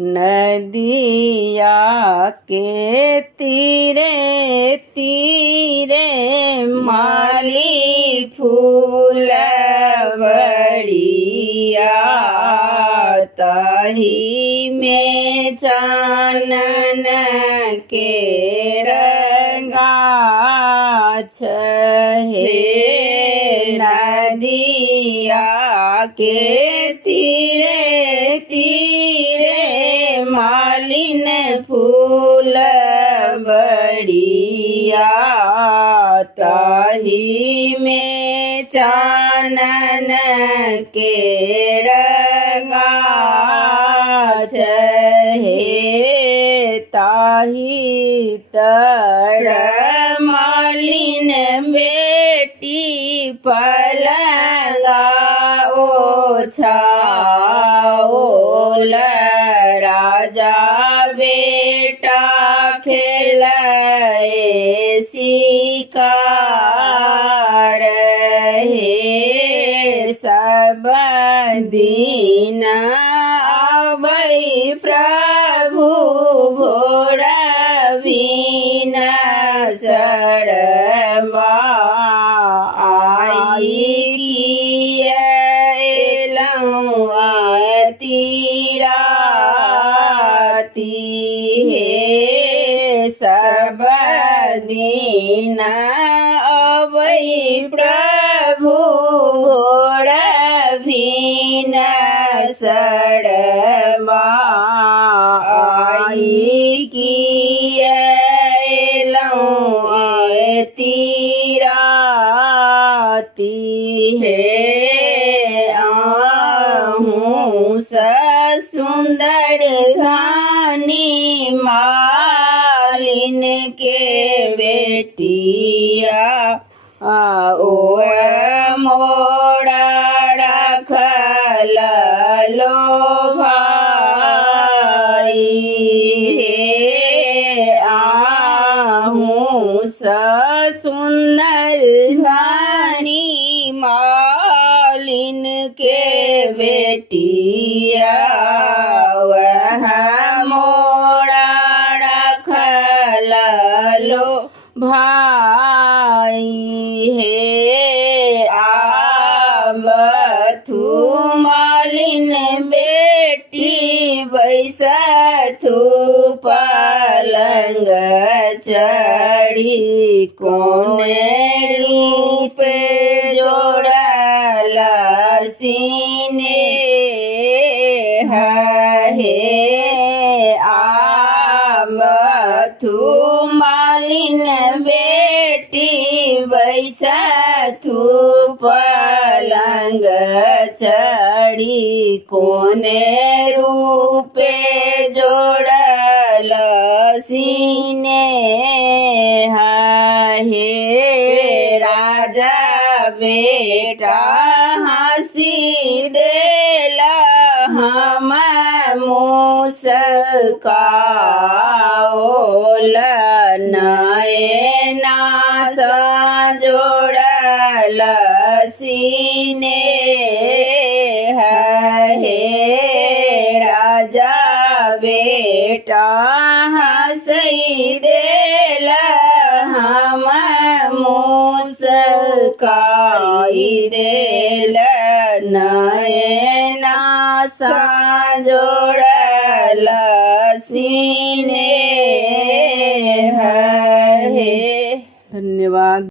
नदिया के तीरे तीरे माली फूल बड़िया ताही में चानन के गाछ हे नदिया के तीरे तीरे मालिन फूल बड़िया ताही में चानन के गाछ हे ताही तर मालिन बेटी पलंगा ओछाओल राजा बेटा खेलाए शिकार हे सब दिन आबै प्रभु भोर बिन सरबा आई तीराती हे सब दिन अबै प्रभु भोर बिन सरबा आई तीराती हे सुंदर घानी मालिन के बेटिया ओ मोड़ा रखल लो भाई हे आहूँ सुंदर घानी मालिन के बेटिया वह मोड़ा रखल लो भाई हे आवथु मालिन बेटी बैसथु पलंग चढ़ी कोने रूप जोड़ल सीने हे आवथु मालिन बेटी बैसथु पलंग चढ़ी कोने रूपे जोड़ल सीने हे राजा बेटा हंसी देला हम मुस्काओल नयना जोड़ल सीने हे राजा बेटा हंसी देला हम मुस्काई देल नयना जोड़ल सीने है। धन्यवाद।